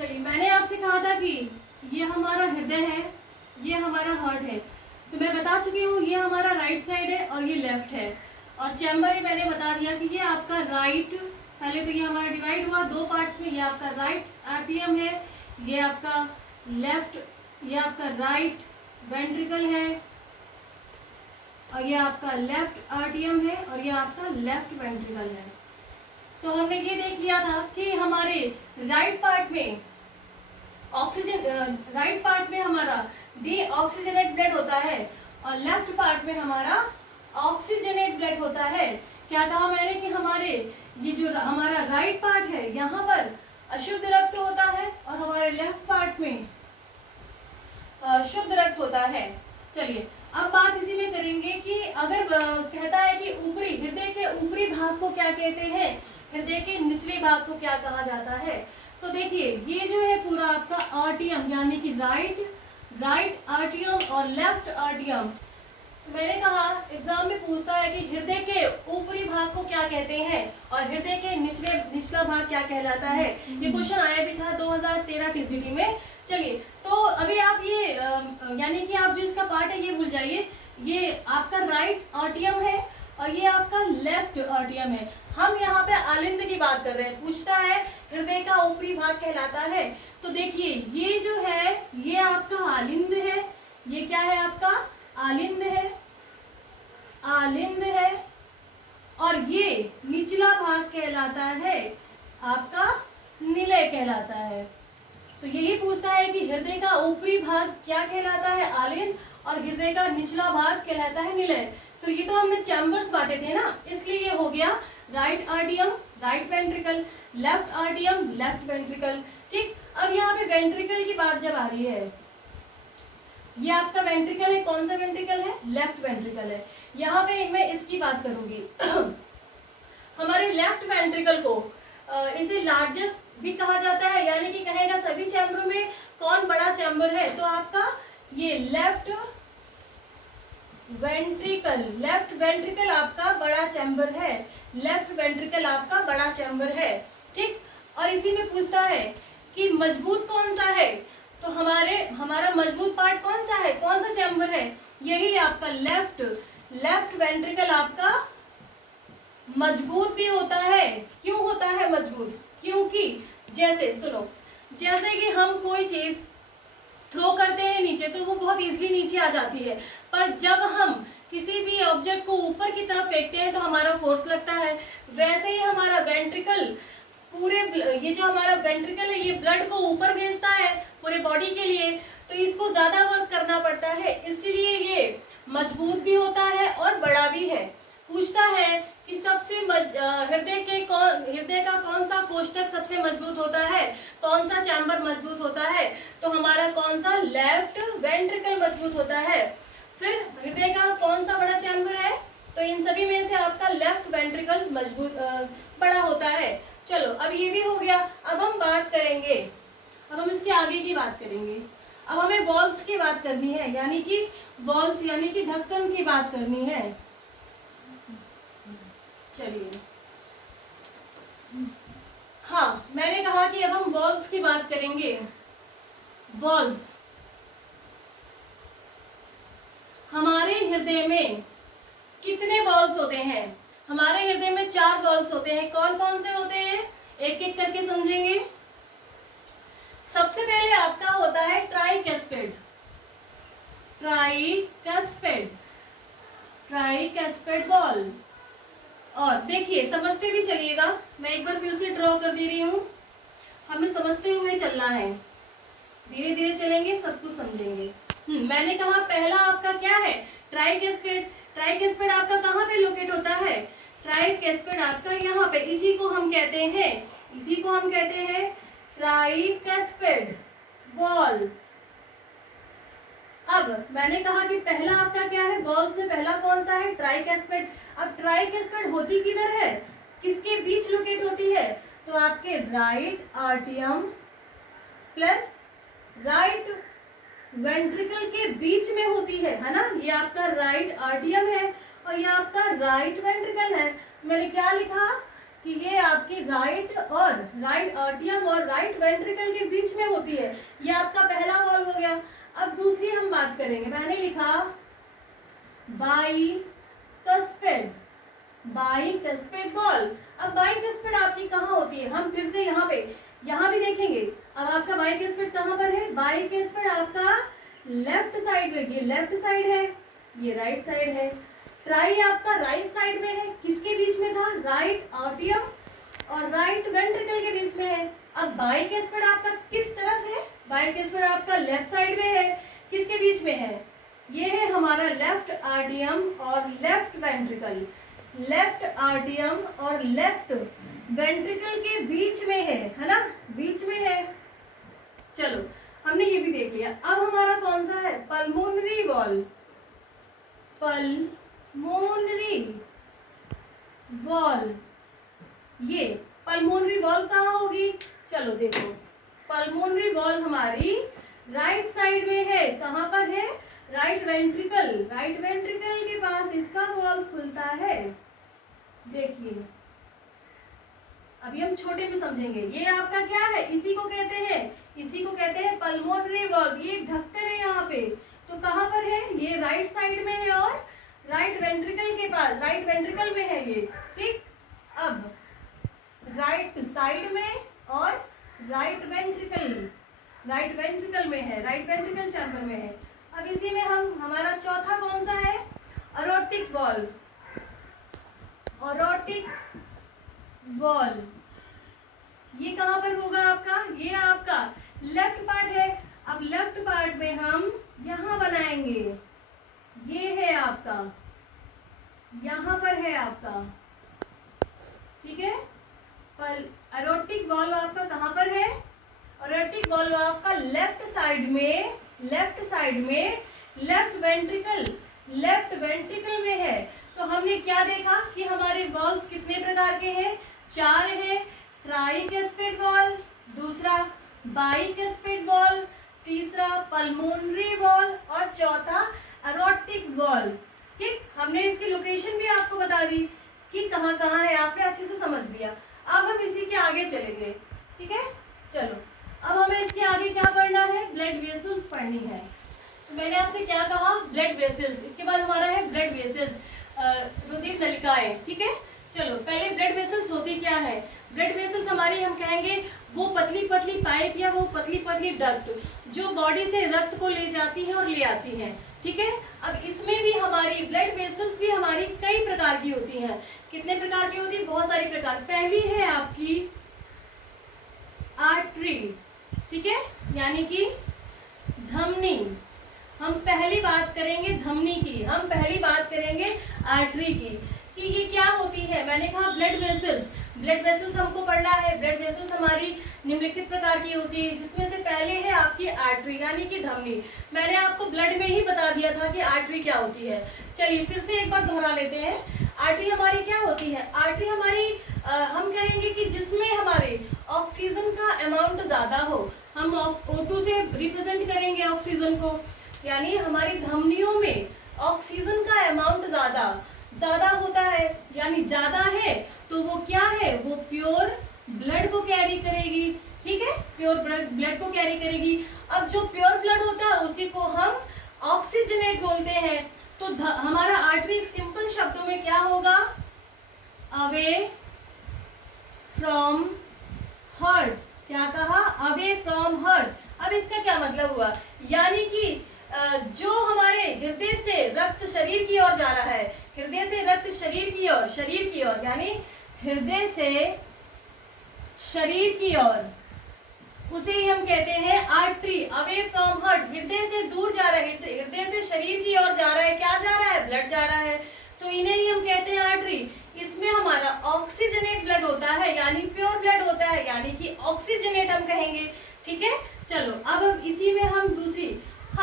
चलिए, मैंने आपसे कहा था कि ये हमारा हृदय है, ये हमारा हार्ट है। तो मैं बता चुकी हूँ ये हमारा राइट साइड है और ये लेफ्ट है। और चैम्बर ही मैंने बता दिया कि ये आपका राइट, पहले तो ये हमारा डिवाइड हुआ दो पार्ट्स में। ये आपका राइट आर्टियम है, ये आपका लेफ्ट, ये आपका राइट वेंट्रिकल है, और ये आपका लेफ्ट आर्टियम है, और ये आपका लेफ्ट वेंट्रिकल है। तो हमने ये देख लिया था कि हमारे राइट पार्ट में ऑक्सीजन, राइट पार्ट में हमारा डीऑक्सीजनेट ब्लड होता है और लेफ्ट पार्ट में हमारा ऑक्सीजनेट ब्लड होता है। क्या कहा मैंने कि हमारे ये जो हमारा राइट पार्ट है यहाँ पर अशुद्ध रक्त होता है और हमारे लेफ्ट पार्ट में शुद्ध रक्त होता है। चलिए, अब बात इसी में करेंगे कि अगर कहता है कि ऊपरी हृदय के ऊपरी भाग को क्या कहते हैं, हृदय के निचले भाग को क्या कहा जाता है। तो देखिए, ये जो है पूरा आपका आर्टियम, यानी कि राइट आर्टियम और लेफ्ट आर्टियम। तो मैंने कहा एग्जाम में पूछता है कि हृदय के ऊपरी भाग को क्या कहते हैं और हृदय के निचला भाग क्या कहलाता है। ये क्वेश्चन आया भी था 2013 टीजीटी में। चलिए, तो अभी आप ये यानी कि आप जो इसका पार्ट है ये भूल जाइए। ये आपका राइट आर्टियम है और ये आपका लेफ्ट आर्टियम है। हम यहाँ पे आलिंद की बात कर रहे हैं। पूछता है हृदय का ऊपरी भाग कहलाता है। तो देखिए, ये जो है ये आपका आलिंद है, ये क्या है आपका आलिंद है, और ये निचला भाग कहलाता है आपका निलय कहलाता है। तो यही पूछता है कि हृदय का ऊपरी भाग क्या कहलाता है, आलिंद, और हृदय का निचला भाग कहलाता है निलय। तो ये तो हमने चैम्बर्स बांटे थे ना, इसलिए ये हो गया right आर्टियम right ventricle, left आर्टियम left ventricle. ठीक, अब यहाँ पे वेंट्रिकल की बात जब आ रही है, ये आपका वेंट्रिकल है, कौन सा वेंट्रिकल है, लेफ्ट वेंट्रिकल है। यहाँ पे मैं इसकी बात करूंगी हमारे लेफ्ट वेंट्रिकल को इसे लार्जेस्ट भी कहा जाता है, यानी कि कहेगा सभी चैम्बरों में कौन बड़ा चैम्बर है, तो आपका ये लेफ्ट वेंट्रिकल आपका बड़ा चैम्बर है, लेफ्ट वेंट्रिकल आपका बड़ा चैम्बर है। ठीक, और इसी में पूछता है कि मजबूत कौन सा है, तो हमारा मजबूत पार्ट कौन सा है, कौन सा चैम्बर है, यही आपका लेफ्ट वेंट्रिकल आपका मजबूत भी होता है। क्यों होता है मजबूत, क्योंकि जैसे सुनो, जैसे कि हम कोई चीज थ्रो करते हैं नीचे तो वो बहुत इजीली नीचे आ जाती है, पर जब हम किसी भी ऑब्जेक्ट को ऊपर की तरफ फेंकते हैं तो हमारा फोर्स लगता है। वैसे ही हमारा वेंट्रिकल ये जो हमारा वेंट्रिकल है ये ब्लड को ऊपर भेजता है पूरे बॉडी के लिए, तो इसको ज्यादा वर्क करना पड़ता है, इसलिए ये मजबूत भी होता है और बड़ा भी है। पूछता है कि सबसे हृदय का कौन सा कोष्ठक सबसे मजबूत होता है, कौन सा चैम्बर मजबूत होता है, तो हमारा कौन सा लेफ्ट वेंट्रिकल मजबूत होता है। फिर हृदय का कौन सा बड़ा चैम्बर है, तो इन सभी में से आपका लेफ्ट वेंट्रिकल मजबूत बड़ा होता है। चलो, अब ये भी हो गया। अब हम बात करेंगे, अब हम इसके आगे की बात करेंगे। अब हमें वॉल्व्स की बात करनी है, यानी कि वॉल्व्स यानी कि ढक्कन की बात करनी है। चलिए, हाँ, मैंने कहा कि अब हम वॉल्व्स की बात करेंगे। वॉल्व्स हमारे हृदय में कितने वॉल्व्स होते हैं, हमारे हृदय में 4 वॉल्व्स होते हैं। कौन कौन से होते हैं, एक एक करके समझेंगे। सबसे पहले आपका होता है ट्राइकैस्पिड वॉल्व। और देखिए, समझते भी चलिएगा, मैं एक बार फिर से ड्रॉ कर दे रही हूँ, हमें समझते हुए चलना है, धीरे धीरे चलेंगे सब कुछ समझेंगे। मैंने कहा पहला आपका क्या है, ट्राइकैस्पिड आपका कहाँ पे लोकेट होता है, ट्राइकैस्पिड आपका यहाँ पे, इसी को हम कहते हैं ट्राइकैस्पिड वॉल्व। अब मैंने कहा कि पहला आपका क्या है, वॉल्व में पहला कौन सा है, ट्राइकैस्पिड। अब ट्राइकैस्पिड होती किधर है, किसके बीच लोकेट होती है, तो आपके राइट आर्टियम प्लस राइट वेंट्रिकल के बीच में होती है ना। ये आपका राइट आर्टियम है और ये आपका राइट वेंट्रिकल है। मैंने क्या लिखा कि ये आपकी राइट आर्टियम और राइट वेंट्रिकल के बीच में होती है। ये आपका पहला वॉल्व हो गया। अब दूसरी हम बात करेंगे, मैंने लिखा बाइकस्पेड वॉल्व। अब बाइकस्पेड आपकी कहाँ होती है, हम फिर से यहाँ भी देखेंगे। अब आपका बाइकस्पेड कहाँ पर है, बाइकस्पेड आपका लेफ्ट साइड में, ये लेफ्ट साइड है, ये राइट साइड है। ट्राई आपका राइट साइड में है, किसके बीच में था, राइट आर्टियम और राइट वेंट्रिकल के बीच में है। अब बाइकस्पेड आपका किस तरफ है, बाइकस्पेड आपका लेफ्ट साइड में है, किसके बीच में है, ये है हमारा लेफ्ट आर्टियम और लेफ्ट वेंट्रिकल, लेफ्ट आर्टियम और लेफ्ट वेंट्रिकल के बीच में है ना, बीच में है। चलो हमने ये भी देख लिया। अब हमारा कौन सा है, पल्मोनरी वॉल्व। ये पल्मोनरी वॉल्व कहाँ होगी, चलो देखो, पल्मोनरी वॉल्व हमारी राइट साइड में है। कहाँ पर है, राइट वेंट्रिकल के पास इसका वॉल्व खुलता है। देखिए अभी हम छोटे में समझेंगे। ये आपका क्या है, इसी को कहते हैं पल्मोनरी वॉल्व। ये ढक्कन है यहाँ पे, तो कहाँ पर है, ये राइट साइड में है और राइट वेंट्रिकल के पास, राइट वेंट्रिकल में है ये, ठीक। अब राइट साइड में और राइट वेंट्रिकल में है, राइट वेंट्रिकल चैम्बर में है। अब इसी में हमारा चौथा कौन सा है, एरोटिक वॉल्व। ये कहाँ पर होगा आपका, ये आपका लेफ्ट पार्ट है। अब लेफ्ट पार्ट में हम यहाँ बनाएंगे, ये है आपका, यहाँ पर है आपका, ठीक है। एरोटिक वॉल्व आपका कहाँ पर है, एरोटिक वॉल्व आपका लेफ्ट साइड में लेफ्ट वेंट्रिकल में है। तो हमने क्या देखा कि हमारे वॉल्व कितने प्रकार के हैं, 4 है। ट्राइकस्पेड वॉल्व, दूसरा बाइकस्पेड वॉल्व, तीसरा पल्मोनरी वॉल्व और चौथा एरोटिक वॉल्व, ठीक। हमने इसकी लोकेशन भी आपको बता दी कि कहाँ कहाँ है, आपने अच्छे से समझ लिया। अब हम इसी के आगे चलेंगे, ठीक है। चलो अब हमें इसके आगे क्या पढ़ना है, ब्लड वेसल्स पढ़नी है। तो मैंने आपसे क्या कहा, ब्लड वेसल्स, इसके बाद हमारा है ब्लड वेसल्स, रुधिर नलिकाएं, ठीक है। चलो पहले ब्लड वेसल्स होती क्या है, ब्लड वेसल्स हमारी हम कहेंगे वो पतली पतली पाइप या वो पतली पतली डक्ट जो बॉडी से रक्त को ले जाती है और ले आती है, ठीक है। अब इसमें भी हमारी ब्लड वेसल्स भी हमारी कई प्रकार की होती हैं। कितने प्रकार की होती है, बहुत सारी प्रकार। पहली है आपकी आर्टरी, ठीक है, यानी कि धमनी। हम पहली बात करेंगे धमनी की, हम पहली बात करेंगे आर्टरी की कि ये क्या होती है। मैंने कहा ब्लड वेसल्स हमको पढ़ना है। ब्लड वेसल्स हमारी निम्नलिखित प्रकार की होती है, जिसमें से पहले है आपकी आर्टरी यानी कि धमनी। मैंने आपको ब्लड में ही बता दिया था कि आर्टरी क्या होती है। चलिए फिर से एक बार दोहरा लेते हैं। आर्टरी हमारी क्या होती है, आर्टरी हमारी हम कहेंगे कि जिसमें हमारे ऑक्सीजन का अमाउंट ज़्यादा हो। हम O2 से रिप्रेजेंट करेंगे ऑक्सीजन को, यानी हमारी धमनियों में ऑक्सीजन का अमाउंट ज़्यादा होता है, यानी ज़्यादा है तो वो क्या है, वो प्योर ब्लड को कैरी करेगी, ठीक है, प्योर ब्लड को कैरी करेगी। अब जो प्योर ब्लड होता है उसी को हम ऑक्सीजनेट बोलते हैं। तो हमारा आर्टरी एक सिंपल शब्दों में क्या होगा, अवे फ्रॉम हार्ट। क्या कहा, अवे फ्रॉम हार्ट। अब इसका क्या मतलब हुआ, यानी कि जो हमारे हृदय से रक्त शरीर की ओर जा रहा है, हृदय से रक्त शरीर की ओर यानी हृदय से शरीर की ओर, उसे ही हम कहते हैं आर्टरी। अवे फ्रॉम हार्ट, हृदय से दूर जा रहा है, हृदय से शरीर की ओर जा रहा है, क्या जा रहा है, ब्लड जा रहा है, तो इन्हें ही हम कहते हैं आर्टरी। इसमें हमारा ऑक्सीजनेट ब्लड होता है, यानी प्योर ब्लड होता है, यानी कि ऑक्सीजनेट हम कहेंगे, ठीक है। चलो अब इसी में हम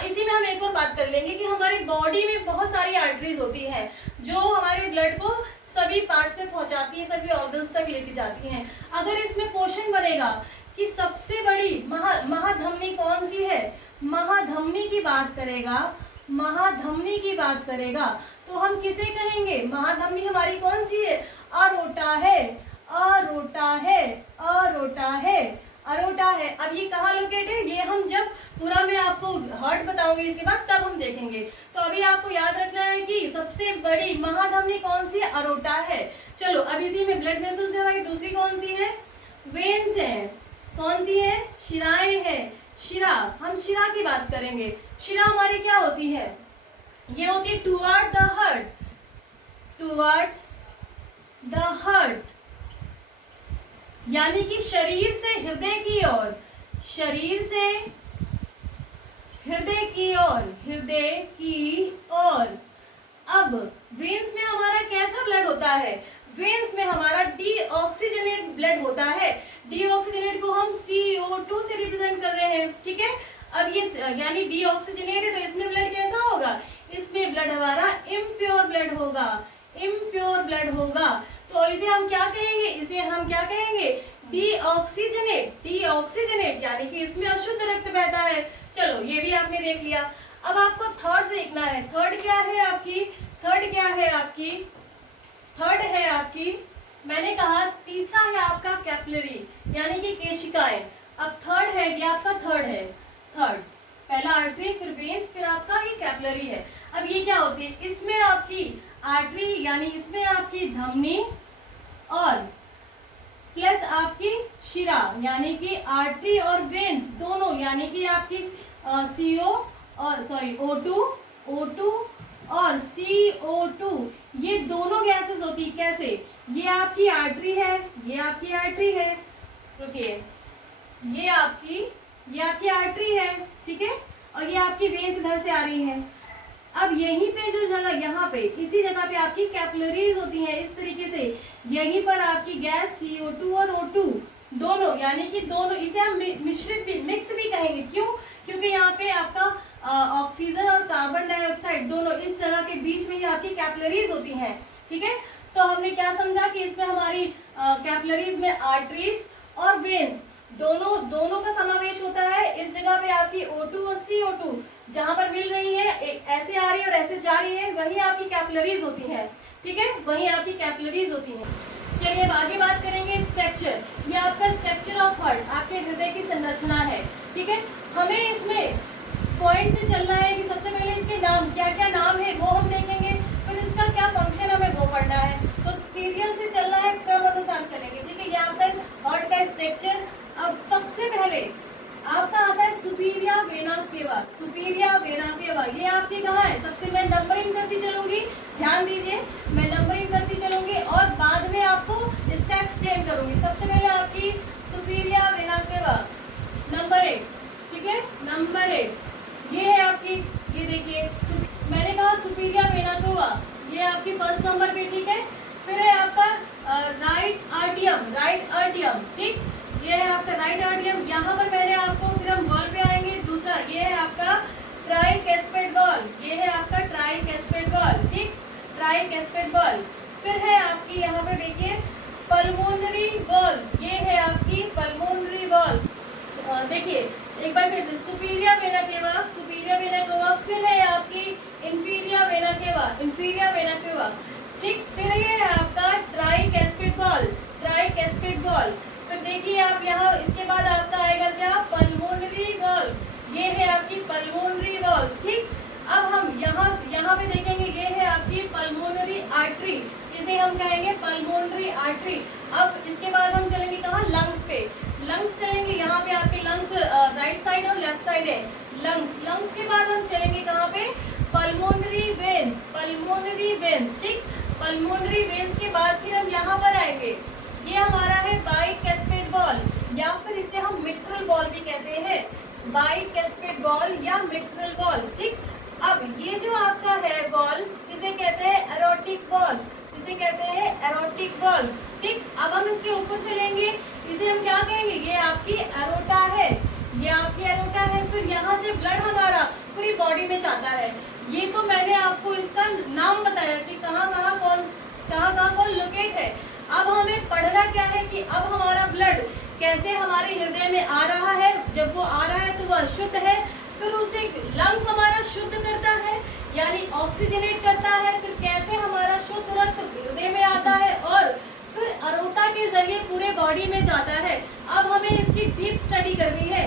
इसी में हम एक और बात कर लेंगे कि हमारी बॉडी में बहुत सारी आर्टरीज होती हैं जो हमारे ब्लड को सभी पार्ट्स में पहुंचाती हैं, सभी ऑर्गन्स तक लेके जाती हैं। अगर इसमें क्वेश्चन बनेगा कि सबसे बड़ी महाधमनी कौन सी है, महाधमनी की बात करेगा तो हम किसे कहेंगे, महाधमनी हमारी कौन सी है, अरोटा है। अरोटा है, अरोटा है, अरोटा है। अब ये कहाँ लोकेट है, ये हम जब पूरा मैं आपको हार्ट बताऊंगी इसके बाद तब हम देखेंगे। तो अभी आपको याद रखना है कि सबसे बड़ी महाधमनी कौन सी है, अरोटा है। चलो अब इसी में ब्लड वेसल्स है भाई, दूसरी कौन सी है, वेन्स है। कौन सी है, शिराएं है, शिरा। हम शिरा की बात करेंगे। शिरा हमारी क्या होती है, ये होती है toward the heart, towards the heart, यानी कि शरीर से हृदय की ओर, शरीर से हृदय की ओर, हृदय की ओर। अब वेन्स में हमारा कैसा ब्लड होता है, वेन्स में हमारा डीऑक्सीजनेट ब्लड होता है। डीऑक्सीजनेट को हम CO2 से रिप्रेजेंट कर रहे हैं, ठीक है। अब ये यानी डीऑक्सीजनेट है तो इसमें ब्लड कैसा होगा, इसमें ब्लड हमारा इम्प्योर ब्लड होगा, इम्प्योर ब्लड होगा। तो इसे हम क्या कहेंगे, इसे हम क्या कहेंगे, डीऑक्सीजनेट, डीऑक्सीजनेट, यानी कि इसमें अशुद्ध रक्त बहता है। चलो ये भी आपने देख लिया। अब आपको थर्ड देखना है, थर्ड क्या है आपकी, थर्ड क्या है आपकी, थर्ड है आपकी, मैंने कहा तीसरा है आपका कैपिलरी, यानी कि केशिकाएं। अब थर्ड है, ये आपका थर्ड है, थर्ड, पहला आर्टरी, फिर वेन्स, फिर आपका ये कैपिलरी है। अब ये क्या होती है, इसमें आपकी आर्टरी यानी इसमें आपकी धमनी और प्लस आपकी शिरा, यानी कि आर्टरी और वेन्स दोनों, यानी कि आपकी CO और सॉरी O2 और CO2 ये दोनों गैसेस होती है। कैसे, ये आपकी आर्टरी है, ये आपकी आर्टरी है, रुकिए, ये आपकी आर्टरी है, ठीक है, और ये आपकी वेन्स इधर से आ रही है। अब यहीं पे जो जगह, यहाँ पे इसी जगह पे आपकी कैपिलरीज होती हैं इस तरीके से, यहीं पर आपकी गैस CO2 और O2 दोनों, यानी कि दोनों, इसे हम मिश्रित भी, मिक्स भी कहेंगे। क्यों, क्योंकि यहाँ पे आपका ऑक्सीजन और कार्बन डाइऑक्साइड दोनों इस जगह के बीच में ही आपकी कैपिलरीज होती हैं, ठीक है। तो हमने क्या समझा कि इसमें हमारी कैपिलरीज में आर्टरीज और वेन्स दोनों का समावेश होता है। इस जगह पे आपकी O2 और CO2 जहां पर मिल रही है, ऐसे आ रही है और ऐसे जा रही है, वही आपकी कैपिलरीज होती है, ठीक है, वही आपकी कैपिलरीज होती है। चलिए अब आगे बात करेंगे स्ट्रक्चर। ये आपका स्ट्रक्चर ऑफ हार्ट, आपके हृदय की संरचना है, ठीक है। हमें इसमें पॉइंट से चलना है कि सबसे पहले इसके नाम, क्या क्या नाम है वो हम देखेंगे, फिर इसका क्या फंक्शन हमें वो पढ़ना है। तो सीरियल से चलना है, क्रम अनुसार चलेंगे, ठीक है। ये आपका हार्ट का स्ट्रक्चर। अब सबसे पहले आपका आता है सुपीरिया वेना केवा, सुपीरिया वेना केवा, ये आपकी कहाँ है, सबसे मैं नंबरिंग करती चलूंगी, ध्यान दीजिए, मैं नंबरिंग करती चलूंगी और बाद में आपको इसका एक्सप्लेन करूंगी। सबसे पहले आपकी सुपीरिया वेना केवा नंबर 8, ठीक है, नंबर 8 ये है आपकी, ये देखिए मैंने कहा सुपीरिया वेना केवा, ये आपकी फर्स्ट नंबर पे, ठीक है। फिर है आपका राइट आर्टियम, राइट आर्टियम, ठीक, ये है आपका राइट आर्टियम। यहाँ पर मैंने आपको, फिर हम वॉल पे आएंगे, दूसरा ये है आपका ट्राइकैस्पेड वॉल, ये है आपका ट्राइकैस्पेड वॉल, ठीक, ट्राइकैस्पेड वॉल। फिर है आपकी यहाँ पर देखिए पल्मोनरी वॉल, ये है आपकी पल्मोनरी वॉल। देखिए एक बार फिर से सुपीरिया वेना केवा, सुपीरिया वेना केवा, फिर है आपकी इंफीरिया वेना केवा, इंफीरिया वेना केवा, ठीक। फिर ये है आपका ट्राइकैस्पेड वॉल, ट्राइकैस्पेड वॉल। फिर देखिए आप यहाँ, इसके बाद आपका आएगा क्या, पल्मोनरी वॉल, ये है आपकी पल्मोनरी वॉल, ठीक। अब हम यहाँ पे देखेंगे, ये है आपकी पल्मोनरी आर्टरी, इसे हम कहेंगे पल्मोनरी आर्टरी। अब इसके बाद हम चलेंगे कहाँ, लंग्स पे, लंग्स चलेंगे, यहाँ पे आपके लंग्स राइट साइड और लेफ्ट साइड है, लंग्स। लंग्स के बाद हम चलेंगे कहाँ पे, पल्मोनरी वेन्स, पल्मोनरी वेन्स, ठीक। पल्मोनरी वेन्स के बाद फिर हम यहाँ पर आएंगे, ये हमारा है बाइकैस्पेड वॉल, या फिर इसे हम मिट्रल वॉल भी कहते हैं, बाइकैस्पेड वॉल या मिट्रल वॉल, ठीक। अब ये जो आपका है वॉल, इसे कहते हैं एरोटिक वॉल, इसे कहते हैं एरोटिक वॉल, ठीक। अब हम इसके ऊपर चलेंगे, इसे हम क्या कहेंगे, ये आपकी एरोटा है, ये आपकी एरोटा है। फिर यहाँ से ब्लड हमारा पूरी बॉडी में जाता है। ये तो मैंने आपको इसका नाम बताया कि कहाँ कहाँ कौन लोकेट है। अब हमें पढ़ना क्या है कि अब हमारा ब्लड कैसे हमारे हृदय में आ रहा है, जब वो आ रहा है तो वह शुद्ध है, फिर उसे लंग्स हमारा शुद्ध करता है यानी ऑक्सीजनेट करता है, फिर कैसे हमारा शुद्ध रक्त हृदय में आता है और फिर अरोटा के के जरिए पूरे बॉडी में जाता है। अब हमें इसकी डीप स्टडी करनी है